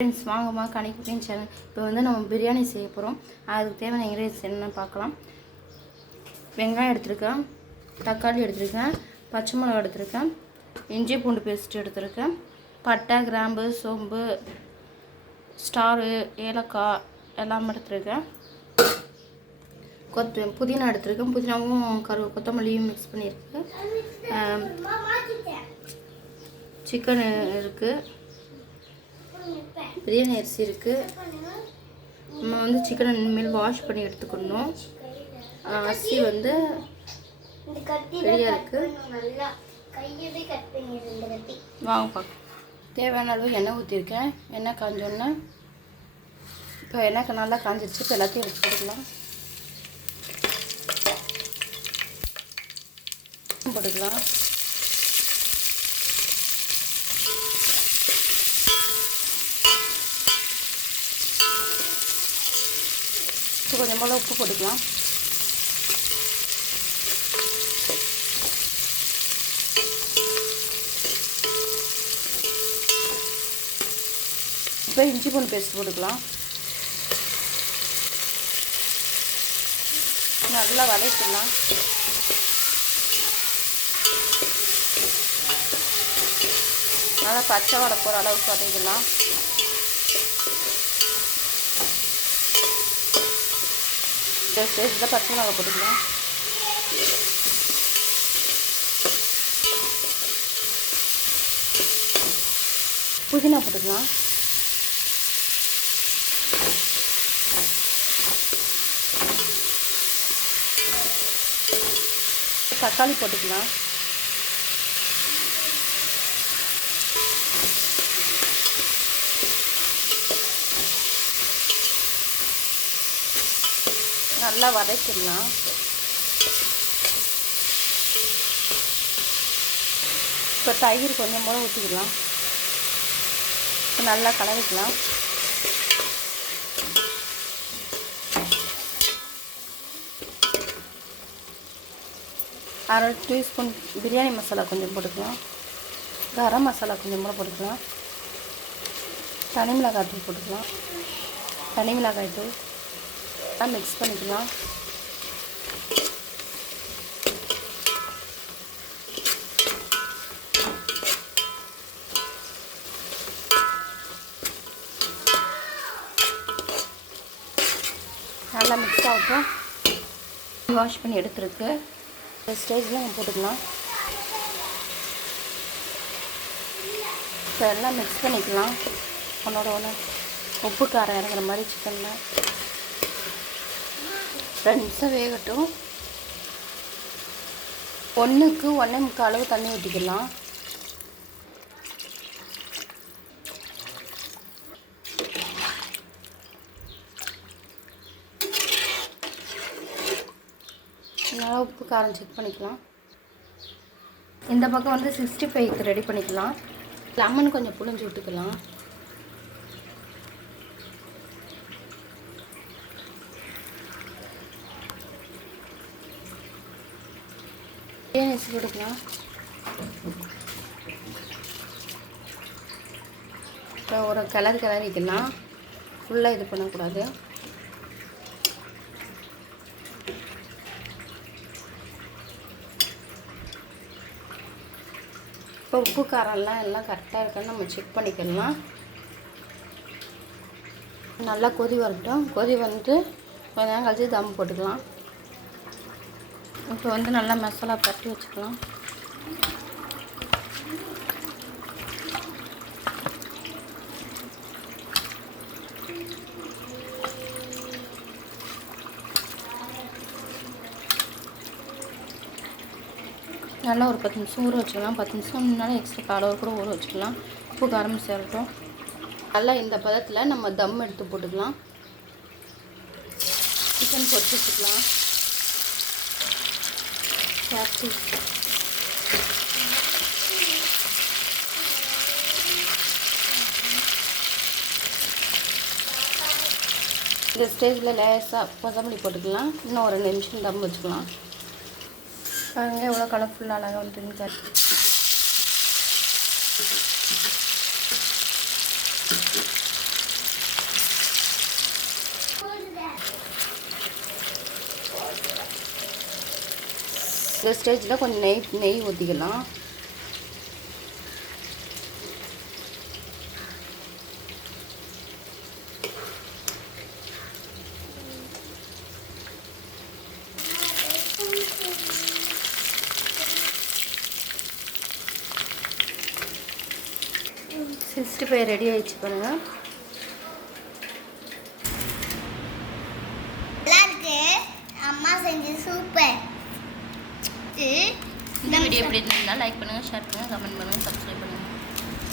Friends வாங்கம்மா கனி cooking channel இப்போ வந்து நம்ம பிரியாணி செய்ய போகிறோம் அதுக்கு தேவையான இன்க்ரீடியன்ஸ் என்னென்னு பார்க்கலாம். வெங்காயம் எடுத்திருக்கேன். தக்காளி எடுத்திருக்கேன். பச்சை மிளகா எடுத்திருக்கேன். இஞ்சி பூண்டு பேஸ்ட் எடுத்திருக்கேன். பட்டை கிராம்பு சோம்பு ஸ்டாரு ஏலக்காய் எல்லாம் எடுத்திருக்கேன். கொத்து புதினா எடுத்திருக்கேன். புதினாவும் கரு கொத்தமல்லியும் மிக்ஸ் பண்ணியிருக்கேன் சிக்கன் இருக்குது பிரியாணி அரிசி இருக்குது நம்ம வந்து சிக்கனை இனிமேல் வாஷ் பண்ணி எடுத்துக்கணும். அரிசி வந்து ரெடியாக இருக்குது வாங்க பார்க்கலாம் தேவையான அளவு எண்ணெய் ஊற்றிருக்கேன் எண்ணெய் காஞ்சோன்னே இப்போ எண்ணெய் நல்லா காஞ்சிருச்சு இப்போ எல்லாத்தையும் எடுத்து போட்டுக்கலாம். போட்டுக்கலாம். கொஞ்சம் கொஞ்சமாக உப்பு போட்டுக்கலாம். இப்போ இஞ்சி பூண்டு பேஸ்ட் போட்டுக்கலாம். நல்லா வதக்கிடலாம். நல்லா பச்சை வடை போகிற அளவுக்கு வதக்கலாம் இந்த ஸ்டேஜில் பச்சை மிளகா போட்டுக்கலாம். புதினா போட்டுக்கலாம். தக்காளி போட்டுக்கலாம். நல்லா வதக்கிடலாம். இப்போ தயிர் கொஞ்சம் போல ஊற்றிக்கலாம். இப்போ நல்லா கலரிக்கலாம் அரை டீஸ்பூன் பிரியாணி மசாலா கொஞ்சம் போட்டுக்கலாம். கரம் மசாலா கொஞ்சம் கூட போட்டுக்கலாம். தனி மிளகாய் தூள் போட்டுக்கலாம். தனி மிளகாய் தூள். எல்லாம் மிக்ஸ் பண்ணிக்கலாம். நல்லா மிக்ஸ் ஆகட்டும். வாஷ் பண்ணி எடுத்துருக்கு. இந்த ஸ்டேஜில் நம்ம போட்டுக்கலாம். இப்போ எல்லாம் மிக்ஸ் பண்ணிக்கலாம். ஒன்றோட ஒன்று உப்பு காரம் இறங்குற மாதிரி சிக்கனில் ரெண்டு நிமிஷம் வேகட்டும். ஒன்றுக்கு ஒன்றே முக்கால் அளவு தண்ணி ஊற்றிக்கலாம் நல்லா உப்பு காரம் செக் பண்ணிக்கலாம். இந்த பக்கம் வந்து சிக்ஸ்டி ஃபைவ்க்கு ரெடி பண்ணிக்கலாம். லெமன் கொஞ்சம் புழிஞ்சு விட்டுக்கலாம். ஏன் வச்சு கொடுக்கலாம்? இப்போ ஒரு கலர் கிளறிக்கலாம் ஃபுல்லாக இது பண்ணக்கூடாது. இப்போ உப்பு காரம்லாம் எல்லாம் கரெக்டாக இருக்கான்னு நம்ம செக் பண்ணிக்கலாம். நல்லா கொதி வரட்டும். கொதி வந்துட்டு கொஞ்ச நேரம் கழிச்சு தம் போட்டுக்கலாம். இப்போ வந்து நல்லா மசாலா பட்டி வச்சுக்கலாம். நல்லா ஒரு பத்து நிமிஷம் ஊற வச்சுக்கலாம். பத்து நிமிஷம் முன்னால் எக்ஸ்ட்ரா காலவர் கூட ஊற வச்சுக்கலாம். உப்பு காரம் சேரட்டும். நல்லா இந்த பதத்தில் நம்ம தம் எடுத்து போட்டுக்கலாம். சிக்கன் பொரிச்சு வச்சுக்கலாம். சாப்பிட்டு இந்த ஸ்டேஜில் லேசாக கொத்தமல்லி போட்டுக்கலாம். இன்னும் ஒரு ரெண்டு நிமிஷம் தம் வச்சுக்கலாம். பாருங்க எவ்வளோ கலர்ஃபுல்லாக அழகாக வந்துருங்க சார் இந்த ஸ்டேஜில் கொஞ்சம் நெய் நெய் ஊற்றிக்கலாம் சிக்ஸ்டி ஃபைவ் ரெடி ஆயிடுச்சு பாருங்கள் அம்மா செஞ்சு சூப்பர். இந்த வீடியோ எப்படி இருந்தால் லைக் பண்ணுங்கள் ஷேர் பண்ணுங்கள் கமெண்ட் பண்ணுங்கள் சப்ஸ்கிரைப் பண்ணுங்கள்